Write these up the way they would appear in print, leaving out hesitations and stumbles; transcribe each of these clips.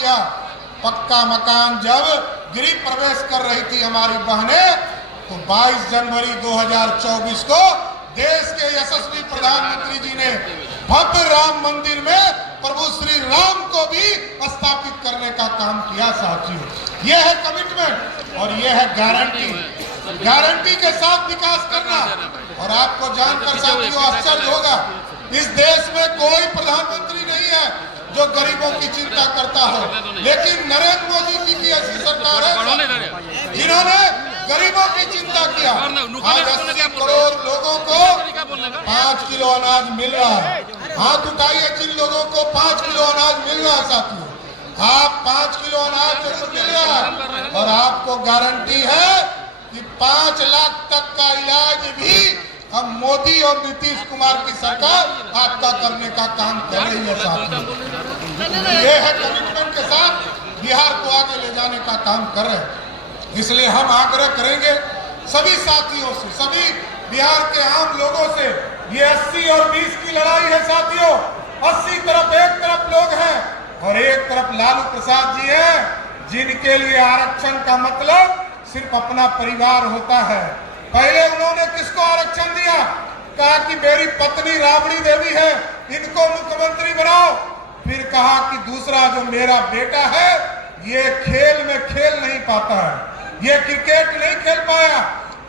किया। पक्का मकान जब गृह प्रवेश कर रही थी हमारी बहनें, तो 22 जनवरी 2024 को देश के यशस्वी प्रधानमंत्री जी ने भव्य राम मंदिर में प्रभु श्री राम को भी स्थापित करने का काम किया। साथियों, यह है कमिटमेंट और यह है गारंटी के साथ विकास करना। और आपको जानकर साथियों आश्चर्य होगा, इस देश में कोई प्रधानमंत्री नहीं है जो गरीबों की चिंता करता हो, लेकिन नरेंद्र मोदी जी की ऐसी सरकार है जिन्होंने गरीबों की चिंता किया। आज 80 करोड़ लोगों को 5 किलो अनाज मिल रहा है। हाथ उठाइए जिन लोगों को 5 किलो अनाज मिल रहा है। साथियों, आप 5 किलो अनाज जरूर मिल रहा है और आपको गारंटी है कि 5 लाख तक का इलाज भी अब मोदी और नीतीश कुमार की सरकार आपका करने का काम कर रही है। साथियों, ये है कमिटमेंट के साथ बिहार को आगे ले जाने का काम कर रहे हैं। इसलिए हम आग्रह करेंगे सभी साथियों से, सभी बिहार के आम लोगों से, ये 80 और 20 की लड़ाई है साथियों। 80 तरफ एक तरफ लोग हैं और एक तरफ लालू प्रसाद जी हैं जिनके लिए आरक्षण का मतलब सिर्फ अपना परिवार होता है। पहले उन्होंने किसको आरक्षण दिया? कहा कि मेरी पत्नी राबड़ी देवी है, इनको मुख्यमंत्री बनाओ। फिर कहा कि दूसरा जो मेरा बेटा है ये खेल में खेल नहीं पाता है, ये क्रिकेट नहीं खेल पाया,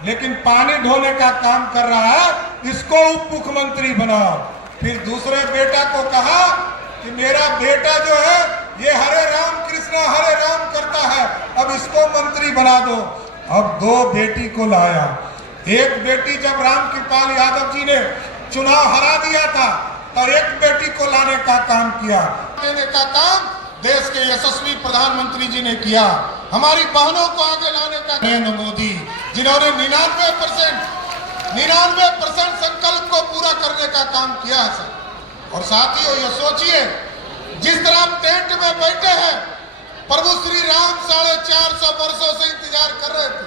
लेकिन पानी ढोने का काम कर रहा है, इसको उप मुख्यमंत्री बनाओ। फिर दूसरे बेटा को कहा कि मेरा बेटा जो है ये हरे राम कृष्णा हरे राम करता है, अब इसको मंत्री बना दो। अब 2 बेटी को लाया। एक बेटी जब राम कृपाल यादव जी ने चुनाव हरा दिया था तो एक बेटी को लाने का काम किया। देने का काम देश के यशस्वी प्रधानमंत्री जी ने किया। हमारी बहनों को आगे लाने का नरेंद्र मोदी जिन्होंने 99% संकल्प को पूरा करने का काम किया है सर। और साथियों, ये सोचिए, जिस तरह आप टेंट में बैठे हैं, प्रभु श्री राम 450 वर्षों से इंतजार कर रहे थे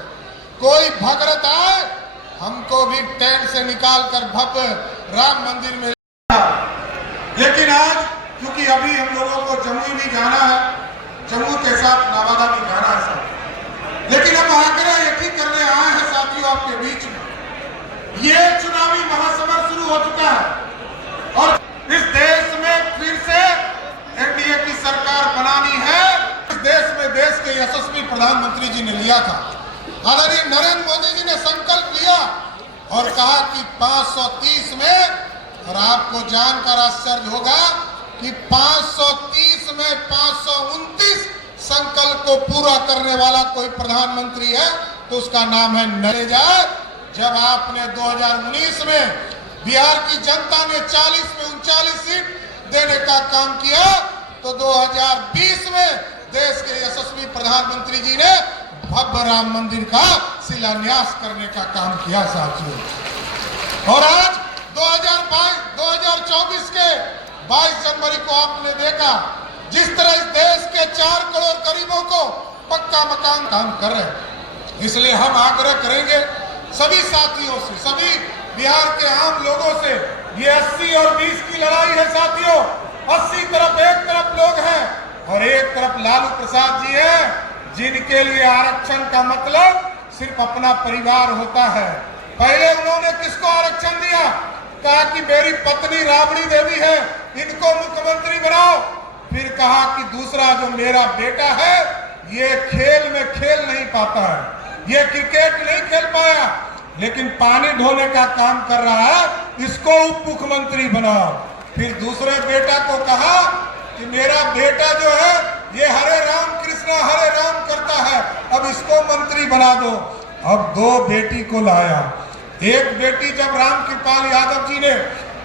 कोई भगरत आए हमको भी टेंट से निकाल कर भव्य राम मंदिर में। लेकिन आज क्योंकि अभी हम लोगों को जम्मू भी जाना है, जम्मू के साथ नवादा भी जाना है साथ, लेकिन हम आग्रह यही करने आए हैं साथियों आपके बीच में। ये चुनावी महासमर शुरू हो चुका है और इस देश में फिर से एनडीए की सरकार बनानी है। इस देश में देश के यशस्वी प्रधानमंत्री जी ने लिया था, आदरणीय नरेंद्र मोदी जी ने संकल्प लिया और कहा कि 530 में, और आपको जानकर आश्चर्य होगा कि 530 में 529 संकल्प को पूरा करने वाला कोई प्रधानमंत्री है तो उसका नाम है नरेंद्र जाए। जब आपने 2019 में बिहार की जनता ने 40 में 39 सीट देने का काम किया तो 2020 में देश के यशस्वी प्रधानमंत्री जी ने भव्य राम मंदिर का शिलान्यास करने का काम किया साथियों। और आज 2024 के 22 जनवरी को आपने देखा जिस तरह इस देश के 4 करोड़ गरीबों को पक्का मकान काम कर रहे हैं। इसलिए हम आग्रह करेंगे सभी साथियों से, सभी बिहार के आम लोगों से, ये 80 और 20 की लड़ाई है साथियों। 80 तरफ एक तरफ लोग हैं और एक तरफ लालू प्रसाद जी हैं जिनके लिए आरक्षण का मतलब सिर्फ अपना परिवार होता है। पहले उन्होंने किसको आरक्षण दिया? कहा कि मेरी पत्नी राबड़ी देवी है, इनको मुख्यमंत्री बनाओ। फिर कहा कि दूसरा जो मेरा बेटा है ये खेल में खेल नहीं पाता है, ये क्रिकेट नहीं खेल पाया, लेकिन पानी ढोने का काम कर रहा है, इसको उप मुख्यमंत्री बनाओ। फिर दूसरे बेटा को कहा कि मेरा बेटा जो है ये हरे राम कृष्णा हरे राम करता है, अब इसको मंत्री बना दो। अब 2 बेटी को लाया। एक बेटी जब राम कृपाल यादव जी ने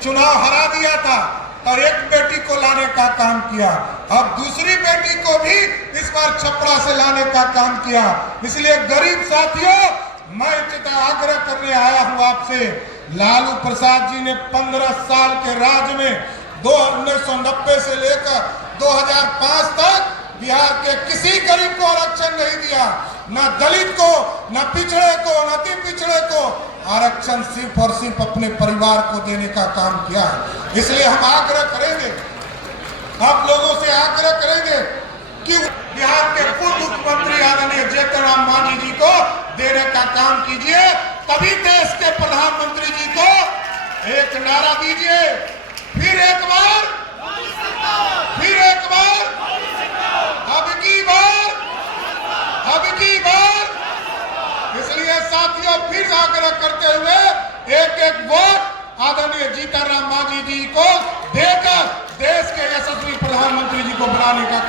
चुनाव हरा दिया था तो एक बेटी को लाने का काम किया। अब दूसरी बेटी को भी इस बार छपरा से लाने का काम किया। इसलिए गरीब साथियों, मैं आग्रह करने आया हूं आपसे, लालू प्रसाद जी ने 15 साल के राज में 1990 से लेकर 2005 तक बिहार के किसी गरीब को आरक्षण नहीं दिया, न दलित को, न पिछड़े को, न अति पिछड़े को। आरक्षण सिर्फ और सिर्फ अपने परिवार को देने का काम किया है। इसलिए हम आग्रह करेंगे, आप लोगों से आग्रह करेंगे कि एक नारा दीजिए, फिर एक बार, फिर एक बार, अब की बार, अब की बार। इसलिए साथियों फिर आग्रह करते हुए एक एक वोट आदरणीय जीतन राम मांझी जी को देकर देश के यशस्वी प्रधानमंत्री जी को बनाने का